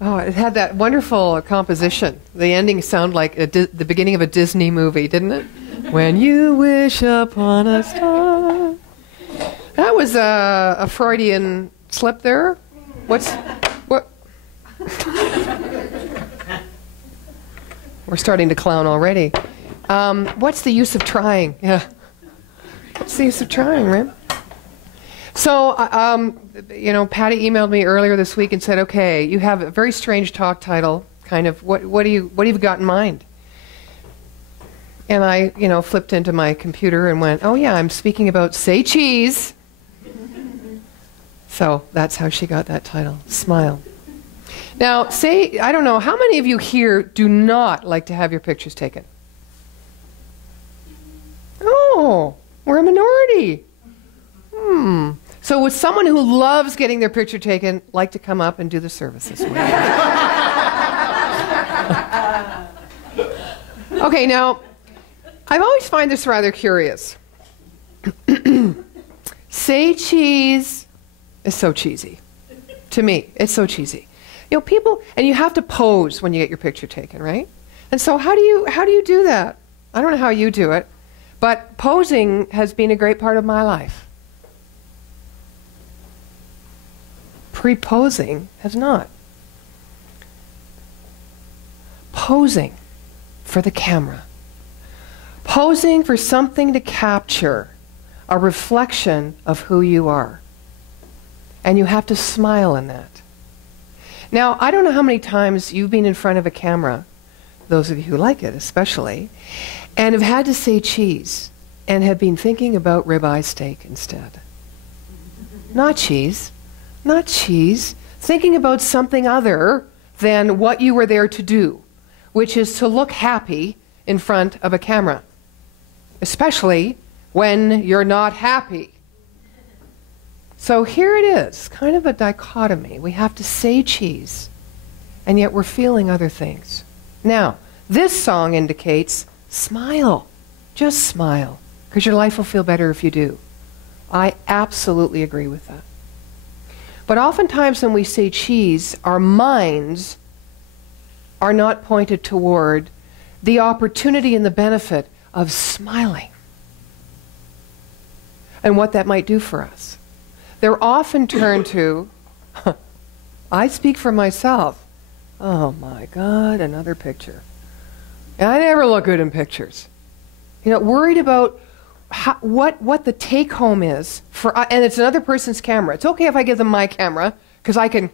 Oh, it had that wonderful composition. The ending sounded like the beginning of a Disney movie, didn't it? When you wish upon a star. That was a Freudian slip there. What? We're starting to clown already. What's the use of trying? Yeah. What's the use of trying, right? So, Patty emailed me earlier this week and said, "Okay, you have a very strange talk title. Kind of, what have you got in mind?" And I, flipped into my computer and went, "Oh yeah, I'm speaking about say cheese." So that's how she got that title. Smile. Now, I don't know, how many of you here do not like to have your pictures taken? Oh, we're a minority. So would someone who loves getting their picture taken like to come up and do the service this morning? Okay, now, I've always find this rather curious. Say cheese is so cheesy. To me, it's so cheesy. People, and you have to pose when you get your picture taken, right? And so how do you do that? I don't know how you do it, but posing has been a great part of my life. Pre-posing has not. Posing for the camera. Posing for something to capture a reflection of who you are. And you have to smile in that. Now, I don't know how many times you've been in front of a camera, those of you who like it especially, and have had to say cheese and have been thinking about ribeye steak instead. Not cheese. Not cheese. Thinking about something other than what you were there to do, which is to look happy in front of a camera, especially when you're not happy. So here it is, kind of a dichotomy. We have to say cheese, and yet we're feeling other things. Now, this song indicates smile. Just smile, because your life will feel better if you do. I absolutely agree with that. But oftentimes when we say cheese, our minds are not pointed toward the opportunity and the benefit of smiling and what that might do for us. They're often turned to, I speak for myself. Oh my God, another picture. And I never look good in pictures. Worried about what the take home is for, and it's another person's camera. It's okay if I give them my camera because I can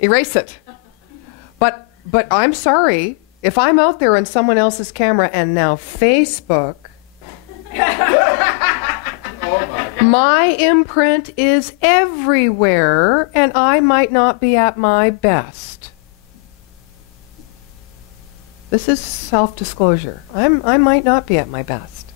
erase it. But I'm sorry if I'm out there on someone else's camera and now Facebook. My imprint is everywhere, and I might not be at my best. This is self-disclosure. I might not be at my best.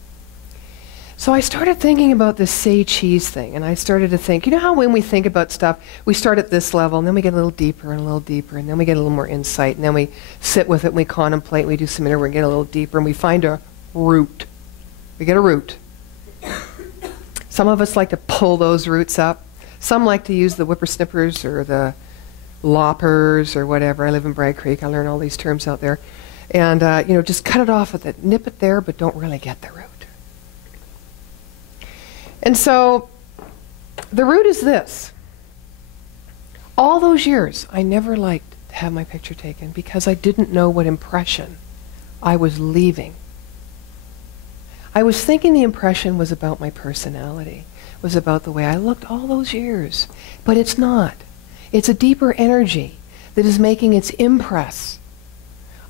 So I started thinking about this say cheese thing, and I started to think, how when we think about stuff, we start at this level, and then we get a little deeper and a little deeper, and then we get a little more insight, and then we sit with it, and we contemplate, and we do some inner work, and get a little deeper, and we find a root. We get a root. Some of us like to pull those roots up. Some like to use the whippersnippers or the loppers or whatever. I live in Bragg Creek. I learn all these terms out there. And, just cut it off with it. Nip it there, but don't really get the root. And so the root is this. All those years, I never liked to have my picture taken because I didn't know what impression I was leaving. I was thinking the impression was about my personality, was about the way I looked all those years. But it's not. It's a deeper energy that is making its impress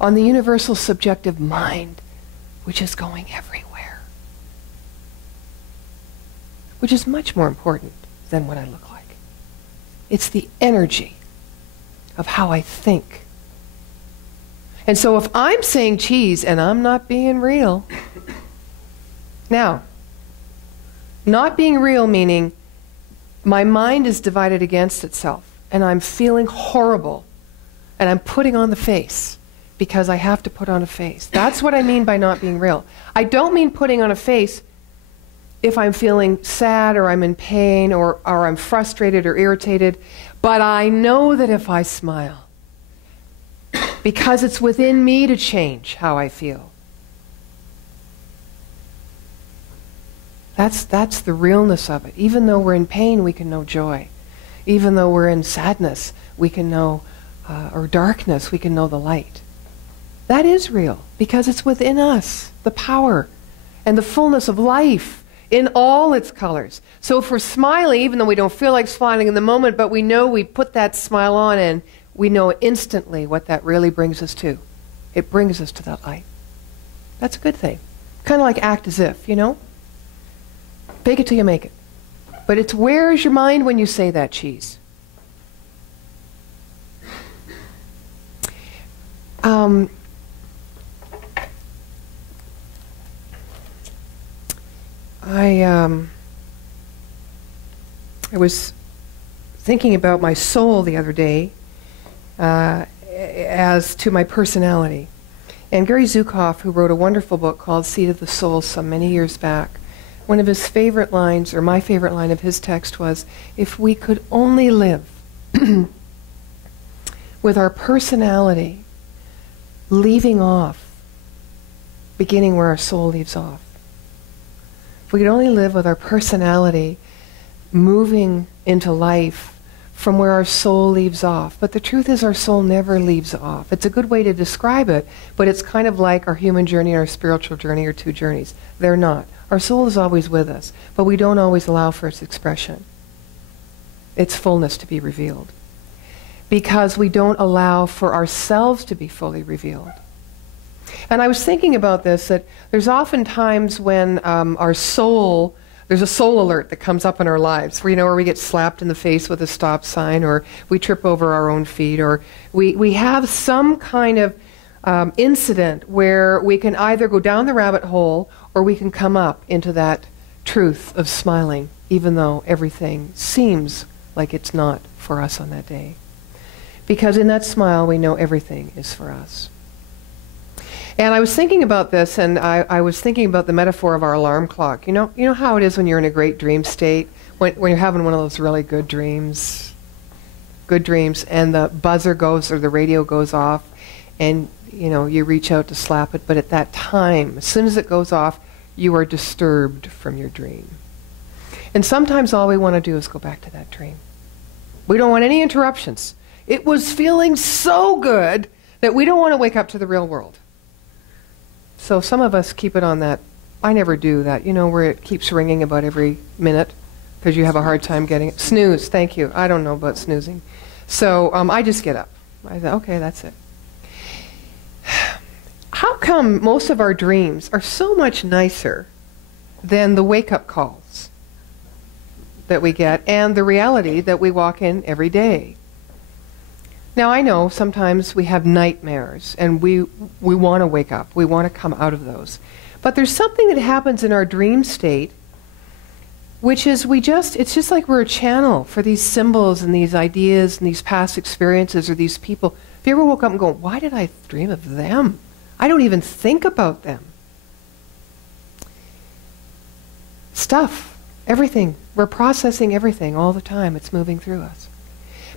on the universal subjective mind, which is going everywhere. Which is much more important than what I look like. It's the energy of how I think. And so if I'm saying cheese and I'm not being real, now, not being real meaning my mind is divided against itself and I'm feeling horrible and I'm putting on the face because I have to put on a face. That's what I mean by not being real. I don't mean putting on a face if I'm feeling sad or I'm in pain or I'm frustrated or irritated, but I know that if I smile, because it's within me to change how I feel. That's the realness of it. Even though we're in pain, we can know joy. Even though we're in sadness, we can know, or darkness, we can know the light. That is real, because it's within us, the power and the fullness of life in all its colors. So if we're smiling, even though we don't feel like smiling in the moment, but we know we put that smile on and we know instantly what that really brings us to. It brings us to that light. That's a good thing. Kind of like act as if, you know? Fake it till you make it. But it's where is your mind when you say that, cheese? I was thinking about my soul the other day as to my personality. And Gary Zukav, who wrote a wonderful book called Seed of the Soul some many years back, one of his favorite lines, or my favorite line of his text was, if we could only live with our personality leaving off, beginning where our soul leaves off. If we could only live with our personality moving into life from where our soul leaves off. But the truth is our soul never leaves off. It's a good way to describe it, but it's kind of like our human journey and our spiritual journey are two journeys. They're not. Our soul is always with us, but we don't always allow for its expression, its fullness to be revealed, because we don't allow for ourselves to be fully revealed. And I was thinking about this, that there's often times when our soul, there's a soul alert that comes up in our lives, where, you know, where we get slapped in the face with a stop sign, or we trip over our own feet, or we have some kind of incident where we can either go down the rabbit hole or we can come up into that truth of smiling, even though everything seems like it's not for us on that day. Because in that smile, we know everything is for us. And I was thinking about this, and I was thinking about the metaphor of our alarm clock. You know how it is when you're in a great dream state, when you're having one of those really good dreams, and the buzzer goes, or the radio goes off, and you know, you reach out to slap it, but at that time, as soon as it goes off, you are disturbed from your dream. And sometimes all we want to do is go back to that dream. We don't want any interruptions. It was feeling so good that we don't want to wake up to the real world. So some of us keep it on that. I never do that, you know, where it keeps ringing about every minute because you have a hard time getting it. Snooze, thank you. I don't know about snoozing. So I just get up. I say, okay, that's it. How come most of our dreams are so much nicer than the wake-up calls that we get and the reality that we walk in every day? Now, I know sometimes we have nightmares and we want to wake up. We want to come out of those. But there's something that happens in our dream state, which is it's just like we're a channel for these symbols and these ideas and these past experiences or these people. If you ever woke up and go, why did I dream of them? I don't even think about them. Stuff, everything. We're processing everything all the time. It's moving through us.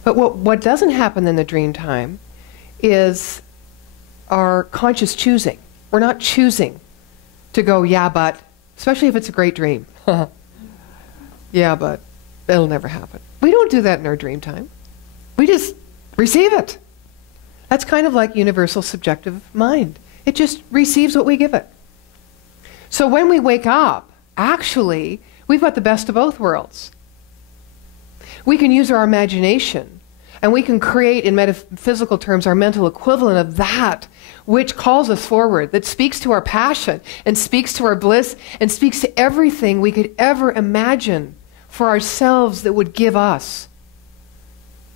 But what doesn't happen in the dream time is our conscious choosing. We're not choosing to go, yeah, but, especially if it's a great dream. Yeah, but it'll never happen. We don't do that in our dream time. We just receive it. That's kind of like universal subjective mind. It just receives what we give it. So when we wake up, actually, we've got the best of both worlds. We can use our imagination, and we can create, in metaphysical terms, our mental equivalent of that which calls us forward, that speaks to our passion, and speaks to our bliss, and speaks to everything we could ever imagine for ourselves that would give us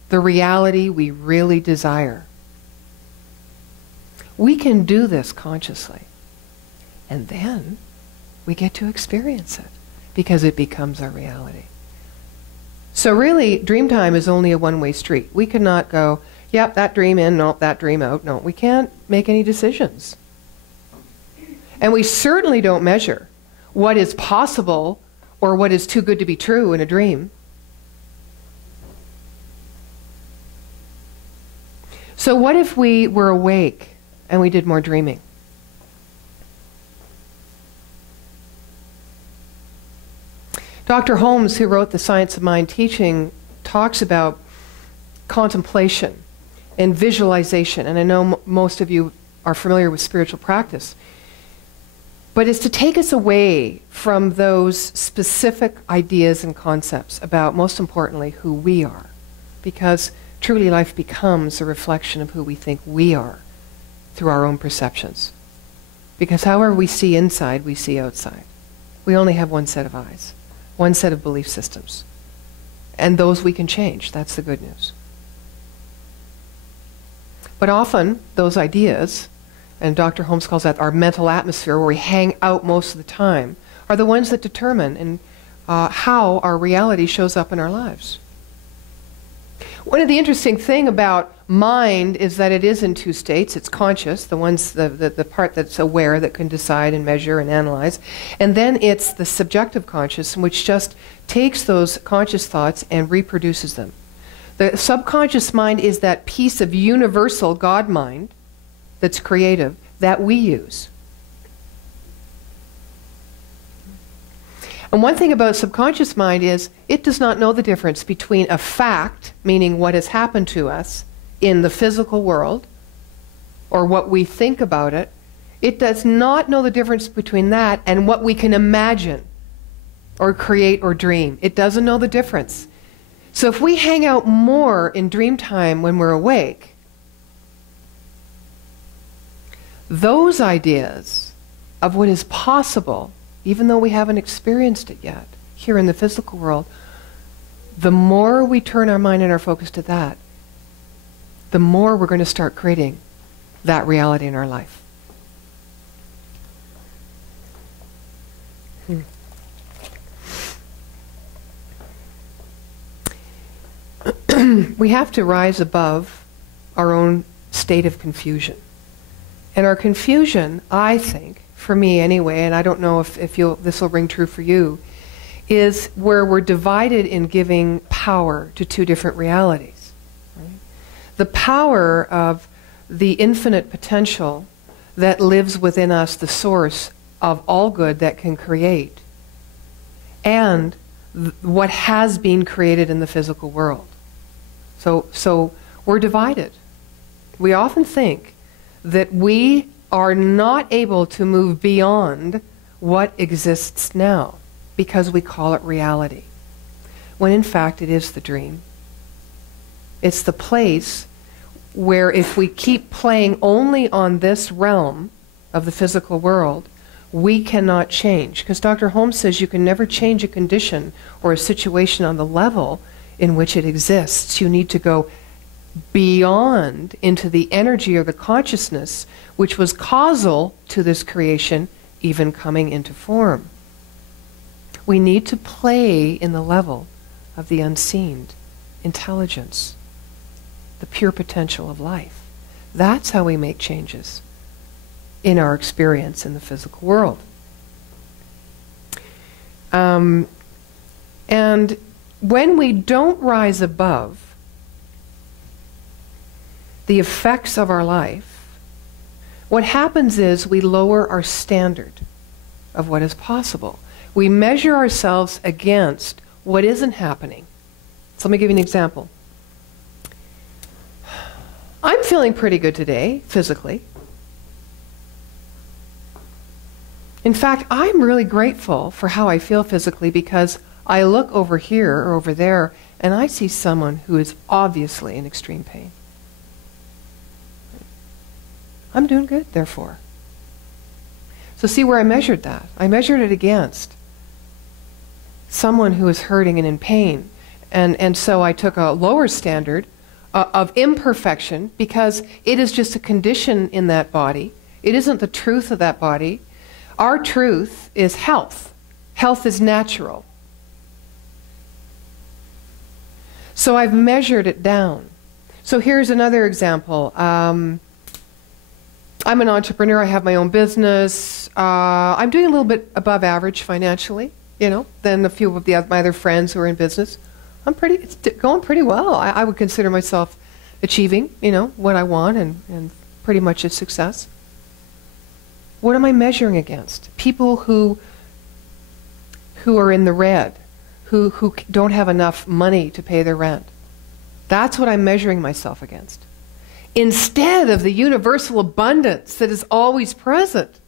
the reality we really desire. We can do this consciously, and then we get to experience it because it becomes our reality. So really, dream time is only a one-way street. We cannot go, yep, that dream in, nope, that dream out. No, we can't make any decisions. And we certainly don't measure what is possible or what is too good to be true in a dream. So what if we were awake and we did more dreaming? Dr. Holmes, who wrote The Science of Mind Teaching, talks about contemplation and visualization. And I know most of you are familiar with spiritual practice. But it's to take us away from those specific ideas and concepts about, most importantly, who we are. Because truly life becomes a reflection of who we think we are through our own perceptions. Because however we see inside, we see outside. We only have one set of eyes, one set of belief systems. And those we can change. That's the good news. But often, those ideas, and Dr. Holmes calls that our mental atmosphere, where we hang out most of the time, are the ones that determine how our reality shows up in our lives. One of the interesting things about mind is that it is in two states. It's conscious, the part that's aware, that can decide and measure and analyze. And then it's the subjective conscious, which just takes those conscious thoughts and reproduces them. The subconscious mind is that piece of universal God mind that's creative that we use. And one thing about subconscious mind is it does not know the difference between a fact, meaning what has happened to us in the physical world, or what we think about it. It does not know the difference between that and what we can imagine or create or dream. It doesn't know the difference. So if we hang out more in dream time when we're awake, those ideas of what is possible, even though we haven't experienced it yet here in the physical world, the more we turn our mind and our focus to that, the more we're going to start creating that reality in our life. We have to rise above our own state of confusion. And our confusion, I think, for me anyway, and I don't know if this will ring true for you, is where we're divided in giving power to two different realities. Right? The power of the infinite potential that lives within us, the source of all good that can create, and what has been created in the physical world. So we're divided. We often think that we are not able to move beyond what exists now because we call it reality, when in fact it is the dream. It's the place where if we keep playing only on this realm of the physical world, we cannot change. Because Dr. Holmes says you can never change a condition or a situation on the level in which it exists. You need to go beyond into the energy or the consciousness which was causal to this creation even coming into form. We need to play in the level of the unseen intelligence, the pure potential of life. That's how we make changes in our experience in the physical world. And when we don't rise above the effects of our life, what happens is we lower our standard of what is possible. We measure ourselves against what isn't happening. So let me give you an example. I'm feeling pretty good today, physically. In fact, I'm really grateful for how I feel physically because I look over here or over there and I see someone who is obviously in extreme pain. I'm doing good, therefore. So see where I measured that. I measured it against someone who is hurting and in pain. And so I took a lower standard of imperfection because it is just a condition in that body. It isn't the truth of that body. Our truth is health. Health is natural. So I've measured it down. So here's another example. I'm an entrepreneur. I have my own business. I'm doing a little bit above average financially, than a few of my other friends who are in business. It's going pretty well. I would consider myself achieving, what I want and pretty much a success. What am I measuring against? People who are in the red, who don't have enough money to pay their rent. That's what I'm measuring myself against. Instead of the universal abundance that is always present.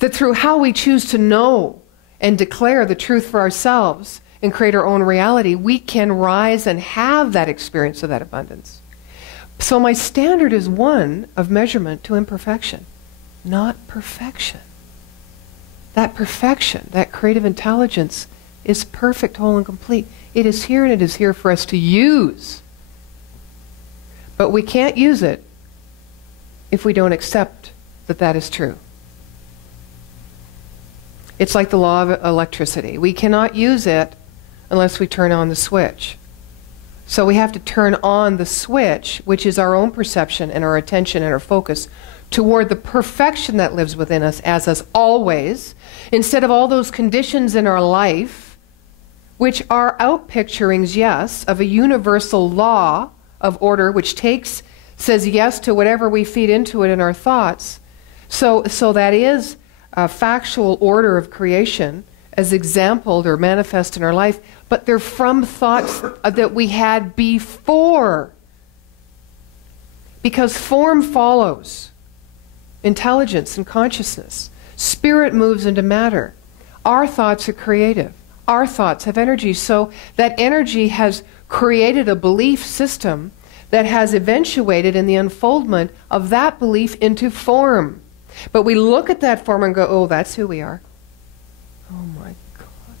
That through how we choose to know and declare the truth for ourselves and create our own reality, we can rise and have that experience of that abundance. So my standard is one of measurement to imperfection, not perfection. That perfection, that creative intelligence, is perfect, whole, and complete. It is here, and it is here for us to use. But we can't use it if we don't accept that that is true. It's like the law of electricity. We cannot use it unless we turn on the switch. So we have to turn on the switch, which is our own perception and our attention and our focus, toward the perfection that lives within us as always, instead of all those conditions in our life, which are outpicturings, yes, of a universal law of order, which says yes to whatever we feed into it in our thoughts. So that is a factual order of creation as exampled or manifest in our life, but they're from thoughts that we had before. Because form follows intelligence and consciousness. Spirit moves into matter. Our thoughts are creative. Our thoughts have energy. So that energy has created a belief system that has eventuated in the unfoldment of that belief into form. But we look at that form and go, oh, that's who we are. Oh my God.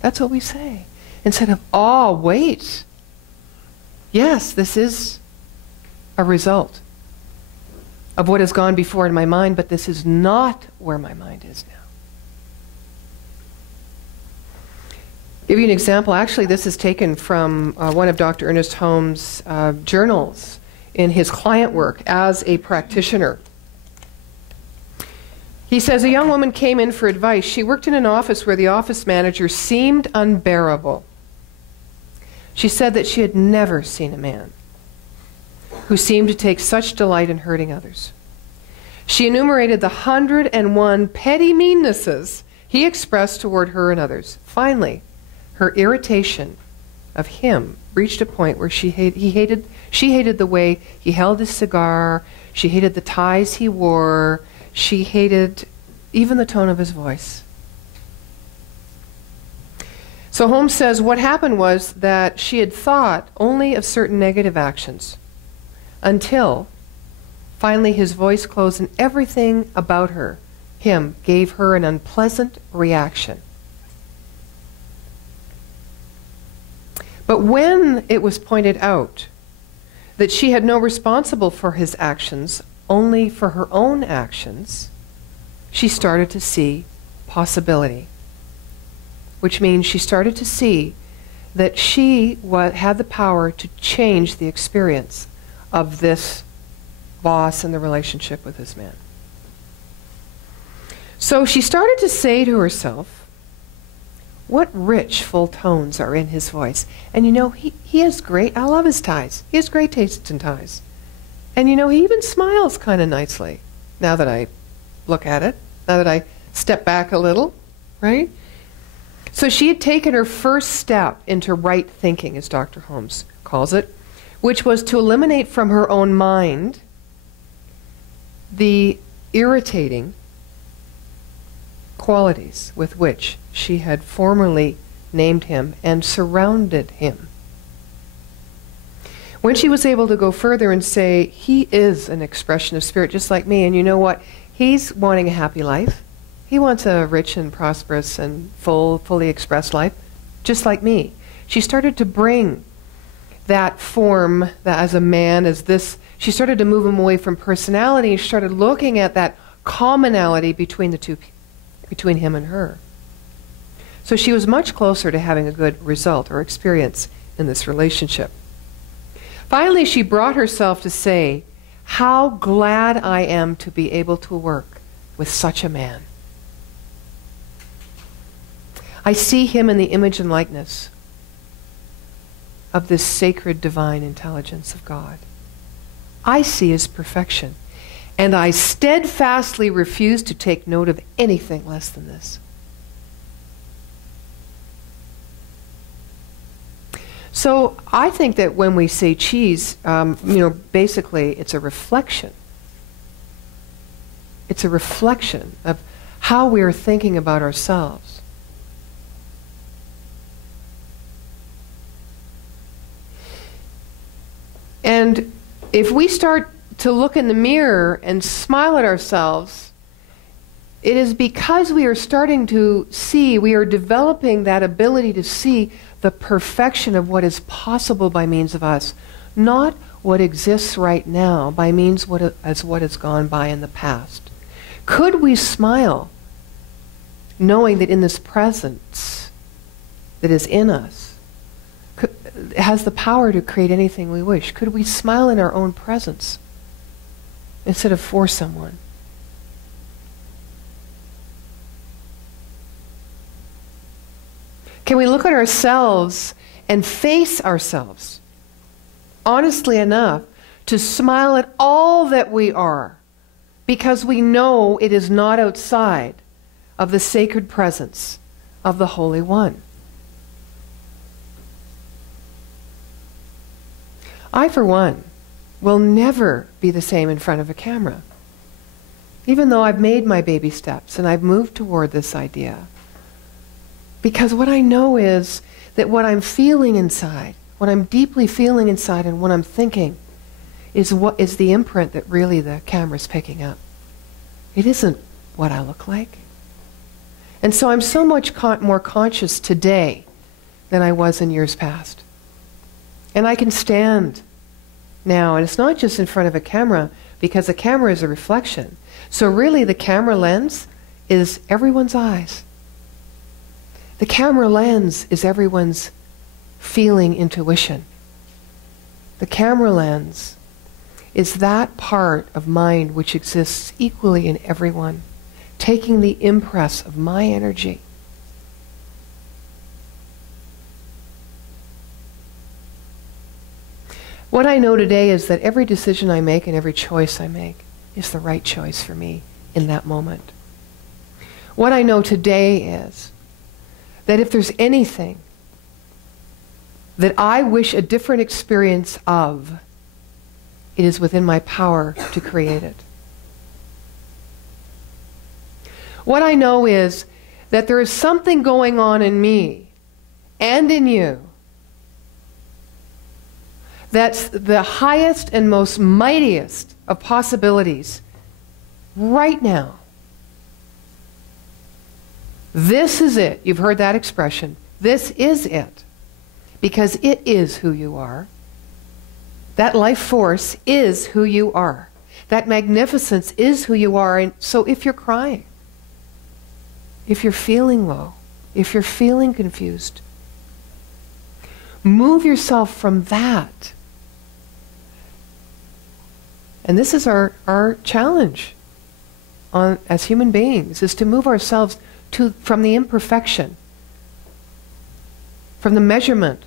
That's what we say. Instead of, oh, wait. Yes, this is a result of what has gone before in my mind, but this is not where my mind is now. Give you an example. Actually, this is taken from one of Dr. Ernest Holmes' journals in his client work as a practitioner. He says, a young woman came in for advice. She worked in an office where the office manager seemed unbearable. She said that she had never seen a man who seemed to take such delight in hurting others. She enumerated the 101 petty meannesses he expressed toward her and others. Finally, her irritation of him reached a point where she hated the way he held his cigar. She hated the ties he wore. She hated even the tone of his voice. So Holmes says what happened was that she had thought only of certain negative actions until finally his voice closed and everything about him gave her an unpleasant reaction. But when it was pointed out that she had no responsible for his actions, only for her own actions, she started to see possibility. Which means she started to see that she had the power to change the experience of this boss and the relationship with this man. So she started to say to herself, what rich, full tones are in his voice. And he has great, I love his ties. He has great taste in ties. And he even smiles kind of nicely, now that I look at it, now that I step back a little, right? So she had taken her first step into right thinking, as Dr. Holmes calls it, which was to eliminate from her own mind the irritating qualities with which she had formerly named him and surrounded him. When she was able to go further and say, he is an expression of spirit just like me, and you know what? He's wanting a happy life. He wants a rich and prosperous and fully expressed life, just like me. She started to bring that form that as a man, as this, she started to move him away from personality, and she started looking at that commonality between the two, between him and her. So she was much closer to having a good result or experience in this relationship. Finally, she brought herself to say, how glad I am to be able to work with such a man. I see him in the image and likeness of this sacred divine intelligence of God. I see as perfection, and I steadfastly refuse to take note of anything less than this. So I think that when we say cheese, basically it's a reflection. It's a reflection of how we are thinking about ourselves. And if we start to look in the mirror and smile at ourselves, it is because we are starting to see, we are developing that ability to see the perfection of what is possible by means of us, not what exists right now by means as what has gone by in the past. Could we smile knowing that in this presence that is in us has the power to create anything we wish? Could we smile in our own presence instead of for someone? Can we look at ourselves and face ourselves honestly enough to smile at all that we are, because we know it is not outside of the sacred presence of the Holy One? I, for one, will never be the same in front of a camera. Even though I've made my baby steps and I've moved toward this idea. Because what I know is that what I'm feeling inside, what I'm deeply feeling inside and what I'm thinking is what is the imprint that really the camera's picking up. It isn't what I look like. And so I'm so much more conscious today than I was in years past. And I can stand now, and it's not just in front of a camera, because a camera is a reflection. So really the camera lens is everyone's eyes. The camera lens is everyone's feeling intuition. The camera lens is that part of mind which exists equally in everyone, taking the impress of my energy. What I know today is that every decision I make and every choice I make is the right choice for me in that moment. What I know today is that if there's anything that I wish a different experience of, it is within my power to create it. What I know is that there is something going on in me and in you that's the highest and most mightiest of possibilities right now. This is it. You've heard that expression. This is it. Because it is who you are. That life force is who you are. That magnificence is who you are. And so if you're crying, if you're feeling low, if you're feeling confused, move yourself from that. And this is our challenge as human beings, is to move ourselves from the imperfection, from the measurement,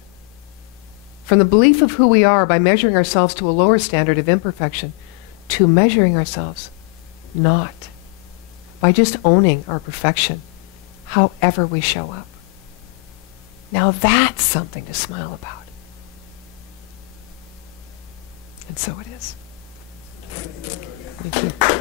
from the belief of who we are by measuring ourselves to a lower standard of imperfection, to measuring ourselves not, by just owning our perfection, however we show up. Now that's something to smile about. And so it is. Thank you.